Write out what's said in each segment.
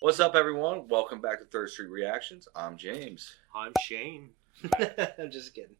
What's up, everyone? Welcome back to Third Street Reactions. I'm James. I'm Shane. I'm just kidding.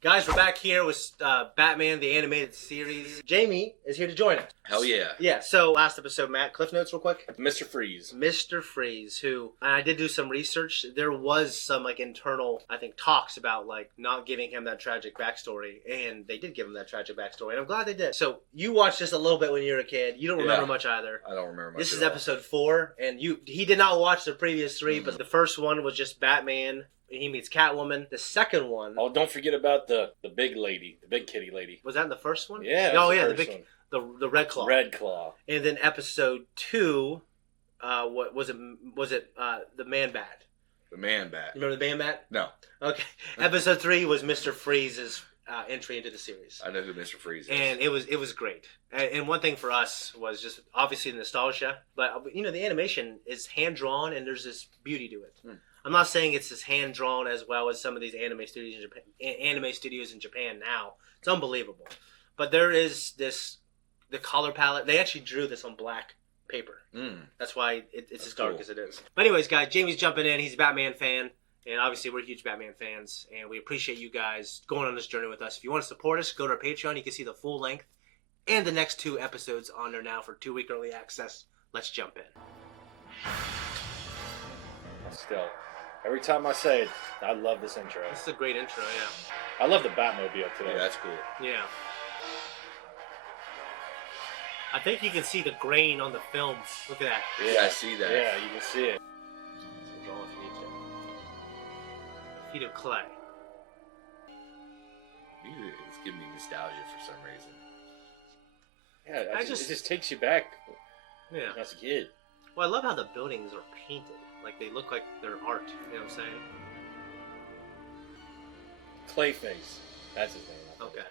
Guys, we're back here with Batman, the animated series. Jamie is here to join us. Hell yeah. Yeah, so last episode, Matt, cliff notes real quick. Mr. Freeze. Mr. Freeze, who, and I did do some research, there was some, internal, I think, talks about, not giving him that tragic backstory, and they did give him that tragic backstory, and I'm glad they did. So, you watched this a little bit when you were a kid. You don't remember much either. I don't remember much. This is episode 4, and he did not watch the previous 3, but the first one was just Batman. He meets Catwoman. The second one. Oh, don't forget about the big lady, the big kitty lady. Was that in the first one? Yeah. Oh yeah, the Red Claw. Red Claw. And then episode 2, what was it? Was it the Man Bat? The Man Bat. Remember the Man Bat? No. Okay. Episode 3 was Mr. Freeze's entry into the series. I know who Mr. Freeze is. And it was great. And one thing for us was just obviously the nostalgia, but the animation is hand drawn and there's this beauty to it. I'm not saying it's as hand drawn as well as some of these anime studios in Japan now. It's unbelievable. But there is the color palette. They actually drew this on black paper. That's why it's as dark as it is. But anyways, guys, Jamie's jumping in. He's a Batman fan. And obviously, we're huge Batman fans. And we appreciate you guys going on this journey with us. If you want to support us, go to our Patreon. You can see the full length and the next 2 episodes on there now for 2-week early access. Let's jump in. Still, every time I say it, I love this intro. This is a great intro, yeah. I love the Batmobile today. Yeah, that's cool. Yeah. I think you can see the grain on the film. Look at that. Yeah, I see that. Yeah, you can see it. So draw if you need to. Feet of clay. It's giving me nostalgia for some reason. Yeah, it just takes you back. Yeah. As a kid. Well, I love how the buildings are painted. They look like they're art. You know what I'm saying? Clayface. That's his name. Okay.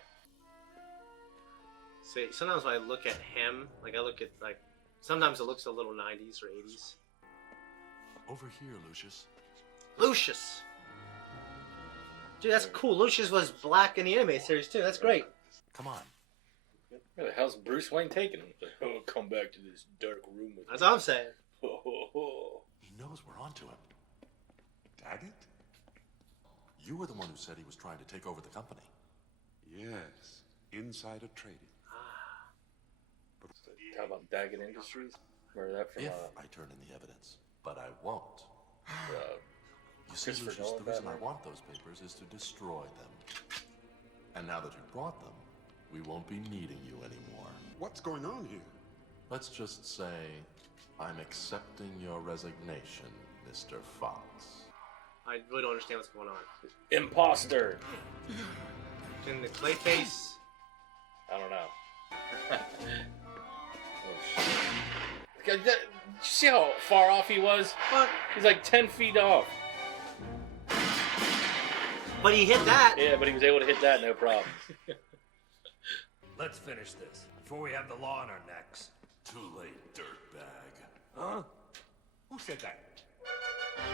See, sometimes when I look at him, I look at, sometimes it looks a little 90s or 80s. Over here, Lucius. Lucius! Dude, that's cool. Lucius was black in the anime series, too. That's great. Come on. Where the hell's Bruce Wayne taking him? Oh, come back to this dark room with That's all I'm saying. He knows we're onto him. Daggett? You were the one who said he was trying to take over the company. Yes, insider trading. Talk about Daggett Industries? Remember that from... If I turn in the evidence. But I won't. You see, Christopher Lucius, Nolan the reason Batman? I want those papers is to destroy them. And now that you've brought them, we won't be needing you anymore. What's going on here? Let's just say I'm accepting your resignation, Mr. Fox. I really don't understand what's going on. Imposter! In the clay face. I don't know. Oh, shit. Did you see how far off he was? What? He's like 10 feet off. But he hit that. Yeah, but he was able to hit that no problem. Let's finish this before we have the law on our necks. Too late, dirtbag. Huh? Who said that?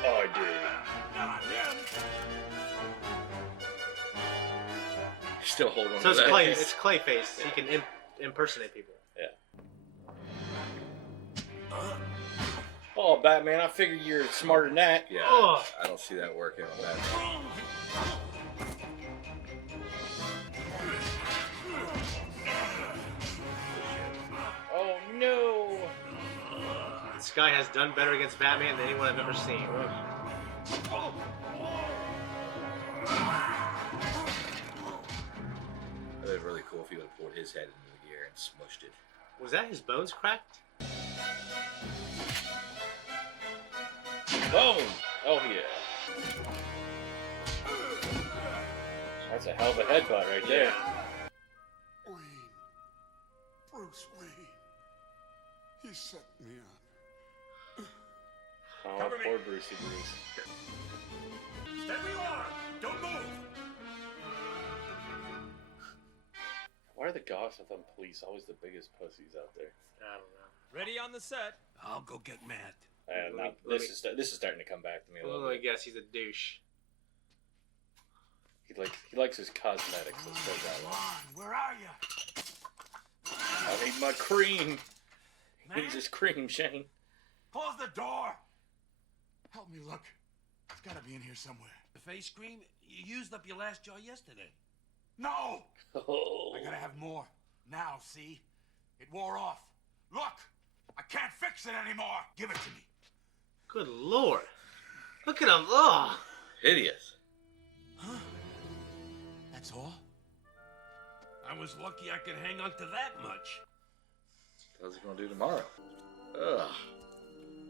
I did. Not him. Still hold on So to that. it's clay face. He can impersonate people. Yeah. Oh, Batman, I figured you're smarter than that. Yeah, Oh. I don't see that working on that. Oh, no. This guy has done better against Batman than anyone I've ever seen. It would be really cool if he would have pulled his head into the air and smushed it. Was that his bones cracked? Boom! Oh, yeah. That's a hell of a headbutt right there. Wayne. Bruce Wayne. He set me up. Oh, Cover me. poor Brucey Bruce. Stay where you are. Don't move. Why are the Gotham police always the biggest pussies out there? I don't know. Ready on the set. I'll go get Matt. And Let this is starting to come back to me a little Well, I bit. guess he's a douche. He likes his cosmetics. Let's put it that Come way. on, where are you? I need my cream. He Man, needs his cream, Shane. close the door. Help me look. It's gotta be in here somewhere. The face cream? You used up your last jar yesterday. No! Oh. I gotta have more. Now, see? It wore off. Look! I can't fix it anymore! Give it to me. Good lord. Look at him. Oh. Hideous. Huh? That's all? I was lucky I could hang on to that much. What's he gonna do tomorrow? Ugh.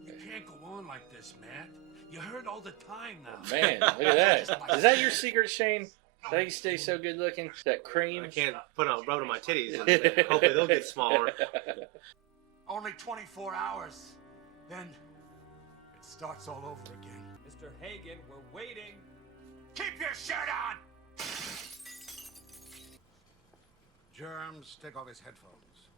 You can't go on like this, Matt. You hurt all the time now. Man, look at that. Is that your secret, Shane? That you stay so good looking? That cream? I can't put on rub on my titties. And hopefully they'll get smaller. Only 24 hours. Then it starts all over again. Mr. Hagen, we're waiting. Keep your shirt on! Germs, take off his headphones.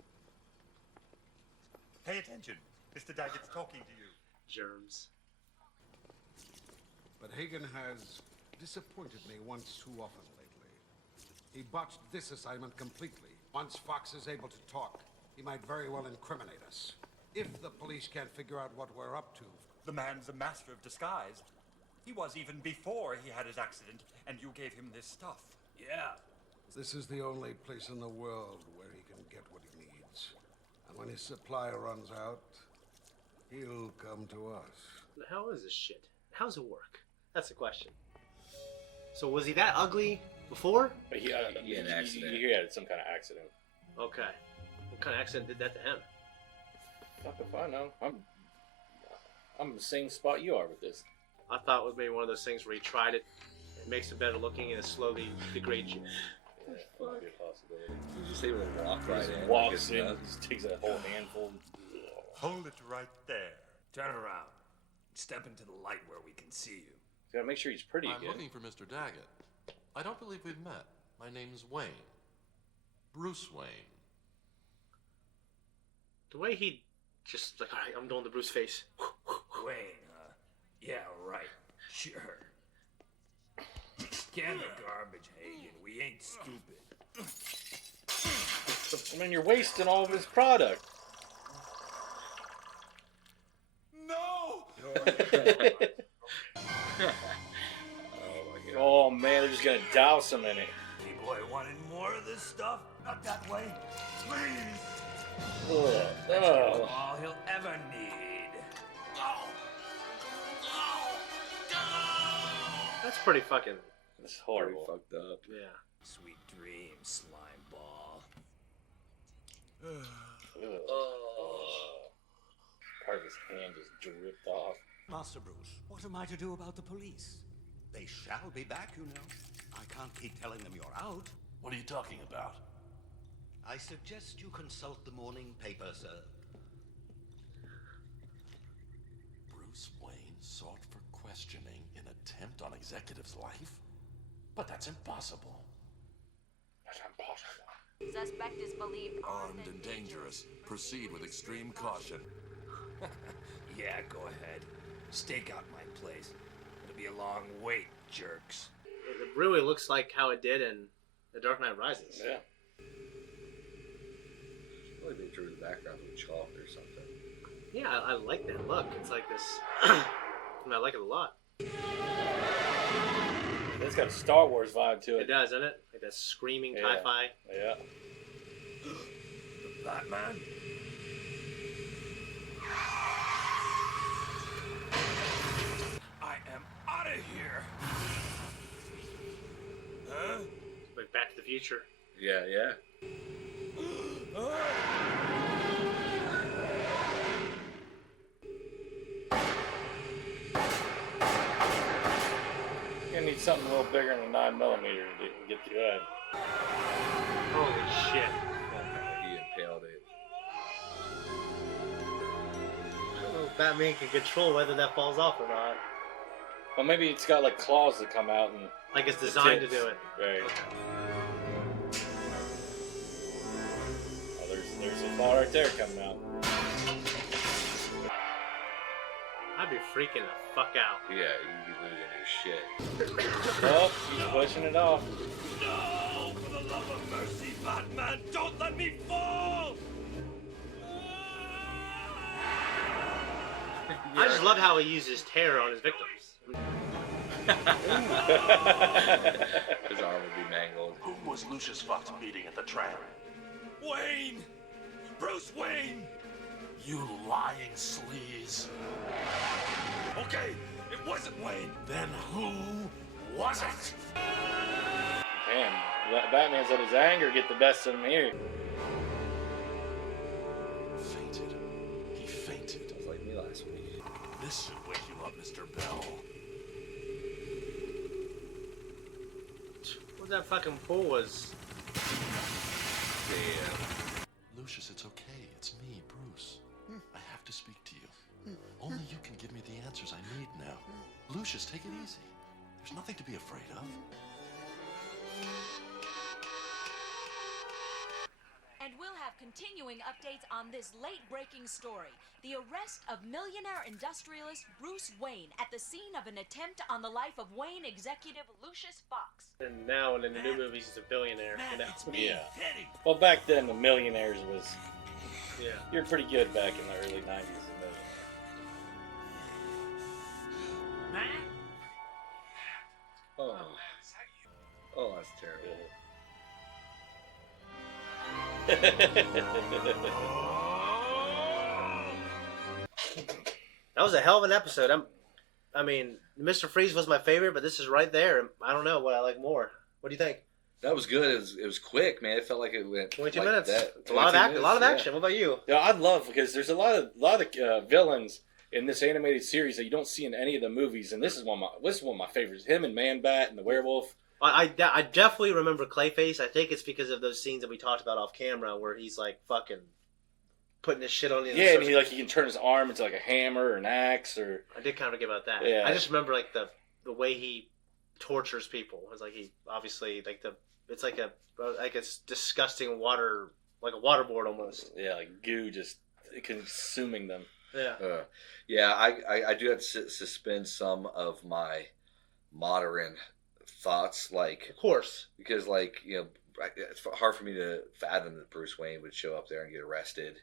Pay attention. Mr. Daggett's talking to you. Germs. But Hagen has disappointed me once too often lately. He botched this assignment completely. Once Fox is able to talk, he might very well incriminate us. If the police can't figure out what we're up to. The man's a master of disguise. He was even before he had his accident, and you gave him this stuff. Yeah. This is the only place in the world where he can get what he needs. And when his supply runs out, he'll come to us. The hell is this shit? How's it work? That's the question. So was he that ugly before? He had an accident. He had some kind of accident. Okay. What kind of accident did that to him? Fuck if I know. I'm in the same spot you are with this. I thought it was maybe one of those things where he tried it, it makes it better looking, and it slowly degrades you. Yeah, that might be a possibility. You just able to walk right in. Walks Like in, it's just takes a whole handful. Hold it right there. Turn around. Step into the light where we can see you. Gotta make sure he's pretty I'm again. looking for Mr. Daggett. I don't believe we've met. My name's Wayne. Bruce Wayne. The way he just like, all right, I'm doing the Bruce face. Wayne, yeah, right. Sure. Can the garbage, Hagen. We ain't stupid. I mean, you're wasting all of his product. No! Oh man, they're just gonna douse him in it. Boy wanted more of this stuff? Not that way. Please! Ugh. That's Ugh. all he'll ever need. That's pretty fucking, It's pretty horrible. fucked up. yeah. Sweet dreams, slime ball. Ugh. Part of his hand just dripped off. Master Bruce, what am I to do about the police? They shall be back, you know. I can't keep telling them you're out. What are you talking about? I suggest you consult the morning paper, sir. Bruce Wayne sought for questioning in attempt on executive's life? But that's impossible. That's impossible. Suspect is believed Armed and dangerous. Proceed with extreme caution. Yeah, go ahead. Stake out my place. It'll be a long wait, jerks. It really looks like how it did in The Dark Knight Rises. Yeah. Like they drew the background with chalk or something. Yeah, I like that look. It's like this. And I like it a lot. It's got a Star Wars vibe to It it. does, doesn't it? Like that screaming Yeah. Ki-Fi. Yeah. The Batman? I am out of here. Huh? Like Back to the Future. Yeah, yeah. You're gonna need something a little bigger than a 9mm to get through that. Holy shit. He impaled it. I don't know if Batman can control whether that falls off or not. Well, maybe it's got like claws that come out and. Like it's designed to tips. do it. Right. Oh, there's a claw right there coming out. I I'd be freaking the fuck out. Yeah, you'd be losing your shit. Oh, he's pushing it off. No! For the love of mercy, Batman, don't let me fall! I just love how he uses terror on his victims. His arm would be mangled. Whom was Lucius Fox meeting at the tram? Wayne! Bruce Wayne! You lying sleaze. Okay, it wasn't Wayne. Then who was it? Man, Batman's let his anger get the best of him here. Fainted. He fainted. Sounds like me last week. This should wake you up, Mr. Bell. What that fucking pool was? Damn. Lucius, it's okay. It's me, Bruce. I have to speak to you. Only you can give me the answers I need now. Lucius, take it easy. There's nothing to be afraid of. And we'll have continuing updates on this late-breaking story. The arrest of millionaire industrialist Bruce Wayne at the scene of an attempt on the life of Wayne executive Lucius Fox. And now in the new movies, he's a billionaire. You know? It's me, Yeah. Teddy. Well, back then, the millionaires was... Yeah. You're pretty good back in the early 90s. Oh. Oh, that's terrible. That was a hell of an episode. I mean, Mr. Freeze was my favorite, but this is right there. I don't know what I like more. What do you think? That was good. It was quick, man. It felt like it went 22 like minutes. that. It's a lot of 22 a lot of minutes, action. What about you? Yeah, I'd love, because there's a lot of villains in this animated series that you don't see in any of the movies, and this is one of my favorites. Him and Man-Bat and the werewolf. I definitely remember Clayface. I think it's because of those scenes that we talked about off camera where he's like fucking putting his shit on the Yeah, and he can turn his arm into like a hammer or an axe or. I did kind of forget about that. Yeah. I just remember like the way he tortures people. It's like he obviously it's like a disgusting water, like a waterboard almost. Yeah, like goo just consuming them. Yeah. Yeah, I do have to suspend some of my modern thoughts, like, Of course. because, like, you know, it's hard for me to fathom that Bruce Wayne would show up there and get arrested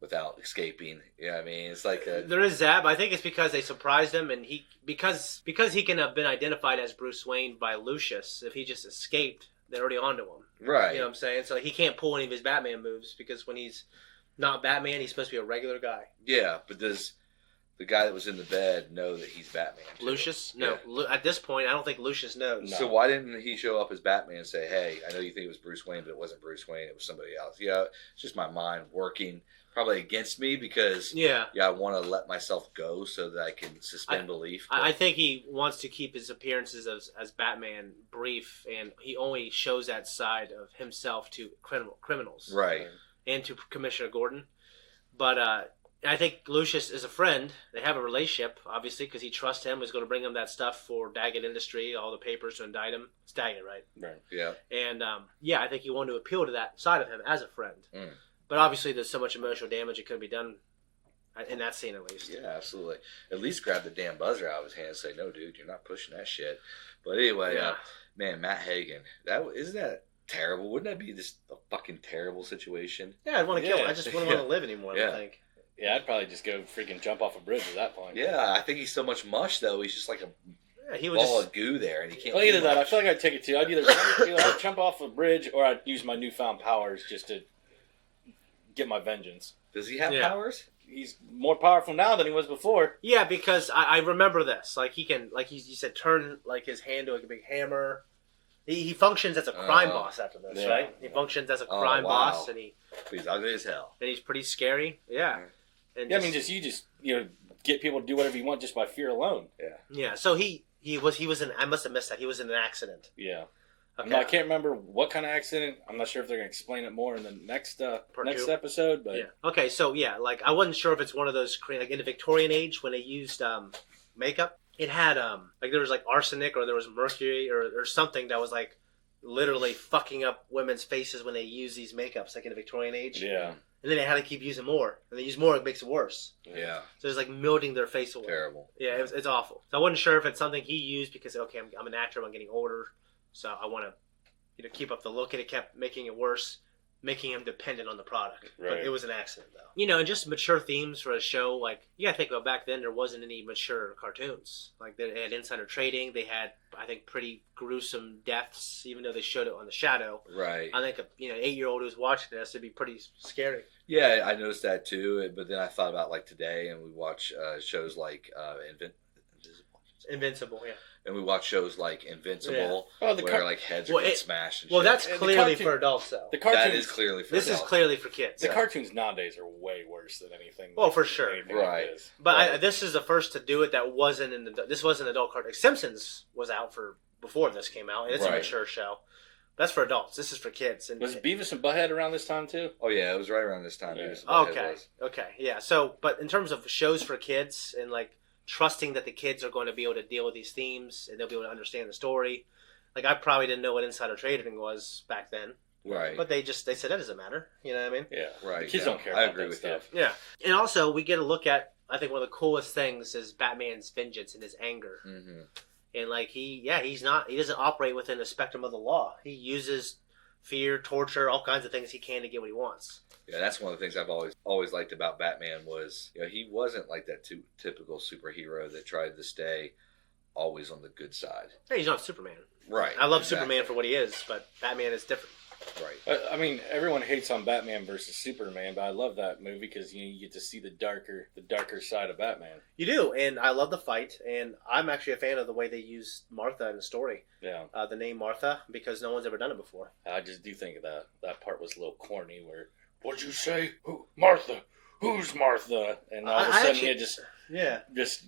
without escaping. You know what I mean? It's like There is that, but I think it's because they surprised him, and because he can have been identified as Bruce Wayne by Lucius. If he just escaped, they're already onto him. right. You know what I'm saying? So he can't pull any of his Batman moves because when he's not Batman, he's supposed to be a regular guy. Yeah, but does the guy that was in the bed know that he's Batman too? Lucius? No. At this point, I don't think Lucius knows. So why didn't he show up as Batman and say, "Hey, I know you think it was Bruce Wayne, but it wasn't Bruce Wayne. It was somebody else." Yeah, it's just my mind working probably against me because Yeah. I want to let myself go so that I can suspend belief. I think he wants to keep his appearances as Batman brief, and he only shows that side of himself to criminals. Right. And to Commissioner Gordon. But I think Lucius is a friend. They have a relationship, obviously, because he trusts him. He's going to bring him that stuff for Daggett Industry, all the papers to indict him. It's Daggett, right? Right. Yeah. And, I think he wanted to appeal to that side of him as a friend. Mm. But obviously there's so much emotional damage it could be done in that scene, at least. Yeah, absolutely. At least grab the damn buzzer out of his hand and say, "No, dude, you're not pushing that shit." But anyway, Yeah. man, Matt Hagen, isn't that terrible? Wouldn't that be just a fucking terrible situation? Yeah, I'd want to kill him. Yeah. I just wouldn't want to live anymore, Yeah. I think. Yeah, I'd probably just go freaking jump off a bridge at that point. Yeah, I think he's so much mush though. He's just like a Yeah, he would ball just... of goo there, and he can't. Well, do either that, I much. feel like I'd take it too. I'd either I'd jump off a bridge or I'd use my newfound powers just to get my vengeance. Does he have Yeah. powers? He's more powerful now than he was before. Yeah, because I remember this. Like, he can, like you said, turn like his hand to like a big hammer. He functions as a crime boss after this, yeah. right? He functions as a Oh, crime wow. boss, and He's ugly as hell. he's pretty scary. Yeah. And Yeah, I mean, you just get people to do whatever you want just by fear alone. yeah. So he was in. I must have missed that. He was in an accident. Yeah. Okay. No, I can't remember what kind of accident. I'm not sure if they're going to explain it more in the next Part next two. episode. But Yeah. Okay. So yeah, like I wasn't sure if it's one of those like in the Victorian age when they used makeup. It had like there was like arsenic or there was mercury or something that was like literally fucking up women's faces when they use these makeups like in the Victorian age. yeah, and then they had to keep using more, and they use more, it makes it worse. Yeah. So it's like melting their face away. Terrible. Yeah, it's awful. So I wasn't sure if it's something he used because okay, I'm an actor, I'm getting older, so I want to keep up the look, and it kept making it worse, making him dependent on the product. Right. But it was an accident though. And just mature themes for a show, like you gotta think about back then there wasn't any mature cartoons. Like they had insider trading, they had I think pretty gruesome deaths, even though they showed it on the Shadow. Right. I think an 8-year-old who's watching this would be pretty scary. Yeah, I noticed that too. But then I thought about like today, and we watch shows like Invincible, yeah. And we watch shows like Invincible, Yeah. Oh, where like heads are getting smashed. And well, shit. that's clearly for adults, though. The cartoons, that is clearly for this adults. is clearly for kids. The cartoons nowadays are way worse than anything. Well, for sure, right? But this is the first to do it that wasn't in the. This wasn't an adult cartoon. Simpsons was out before this came out, and it's a mature show. That's for adults. This is for kids. And was Beavis and Butthead around this time too? Oh yeah, it was right around this time. Yeah. Okay, yeah. So, but in terms of shows for kids and like trusting that the kids are going to be able to deal with these themes and they'll be able to understand the story, like I probably didn't know what insider trading was back then. Right. But they said that doesn't matter. You know what I mean? Yeah. Right. The kids don't care. I about agree that with stuff. you. Yeah. And also we get a look at I think one of the coolest things is Batman's vengeance and his anger. Mm-hmm. And like he doesn't operate within the spectrum of the law. He uses fear, torture, all kinds of things he can to get what he wants. Yeah, that's one of the things I've always liked about Batman was he wasn't like that typical superhero that tried to stay always on the good side. Hey, he's not Superman. Right. I love Superman for what he is, but Batman is different. Right. I mean, everyone hates on Batman versus Superman, but I love that movie because you get to see the darker side of Batman. You do, and I love the fight, and I'm actually a fan of the way they use Martha in the story. Yeah. The name Martha, because no one's ever done it before. I just do think that part was a little corny. Where what'd you say? Who? Martha? Who's Martha? And all of a sudden, just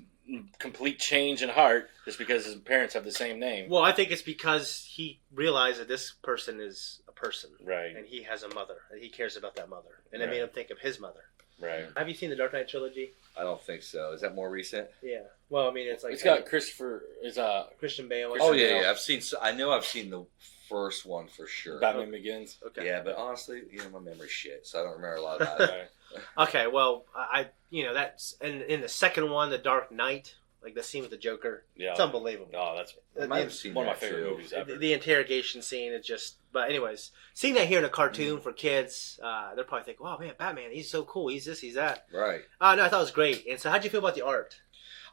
complete change in heart just because his parents have the same name. Well, I think it's because he realized that this person is a person, right? And he has a mother, and he cares about that mother, and it made him think of his mother. Right. Have you seen the Dark Knight trilogy? I don't think so. Is that more recent? Yeah. Well, I mean, it's like it's got Christian Bale. Oh yeah. I've seen the first one for sure. Batman Begins. Okay. Yeah, but honestly, my memory's shit, so I don't remember a lot about it. Okay, well, I that's in the second one, The Dark Knight, like the scene with the Joker. Yeah, it's unbelievable. Oh, that's I might have seen one of my that favorite too. movies ever. The interrogation scene is just. But anyways, seeing that here in a cartoon for kids, they're probably thinking, "Wow, man, Batman, he's so cool. He's this, he's that." Right. No, I thought it was great. And so, how'd you feel about the art?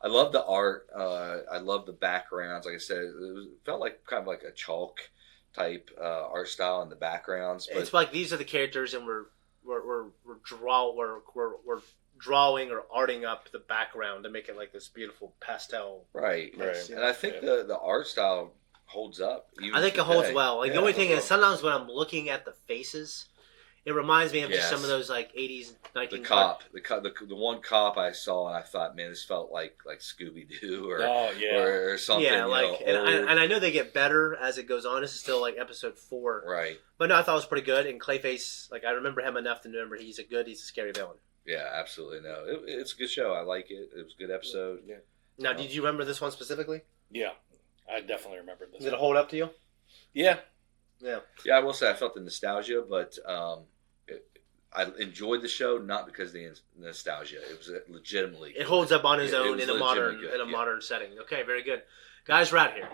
I love the art. I love the backgrounds. Like I said, it felt like kind of like a chalk type art style in the backgrounds. But It's like these are the characters, and we're drawing or arting up the background to make it like this beautiful pastel. Right. You And know? I think the art style holds up. I think it holds today. well. Like the only thing is sometimes when I'm looking at the faces, it reminds me of just Yes. some of those like 80s, 19. The one cop I saw, and I thought, man, this felt like Scooby Doo or or something. Yeah, like you know, and I know they get better as it goes on. This is still like episode 4, right? But no, I thought it was pretty good. And Clayface, like I remember him enough to remember he's a scary villain. Yeah, absolutely. No, it's a good show. I like it. It was a good episode. Yeah. Now, did you remember this one specifically? Yeah, I definitely remember this. Did it hold up to you? Yeah. Yeah. Yeah, I will say I felt the nostalgia, but I enjoyed the show not because of the nostalgia. It was legitimately. It holds up on its own was in a modern legitimately good, modern setting. Okay, very good, guys. We're out here.